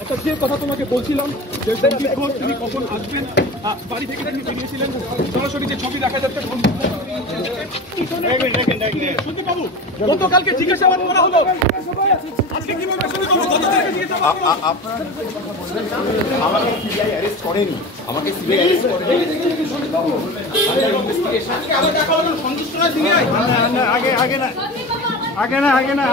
আচ্ছা, যে কথা তোমাকে বলছিলাম যে সন্দীপ ঘোষ তিনি কখন আসবেন, বাড়ি থেকে তিনি বেরিয়েছিলেন, সরাসরি যে ছবি দেখা যাচ্ছে সন্দীপ বাবু গতকালকে জিজ্ঞাসাবাদ করা হলো, আজকে কি বলবেন সন্দীপ বাবু? আমাকে সিবিআই অ্যারেস্ট করেনি, আমাকে সিবিআই অ্যারেস্ট করেনি। আগে না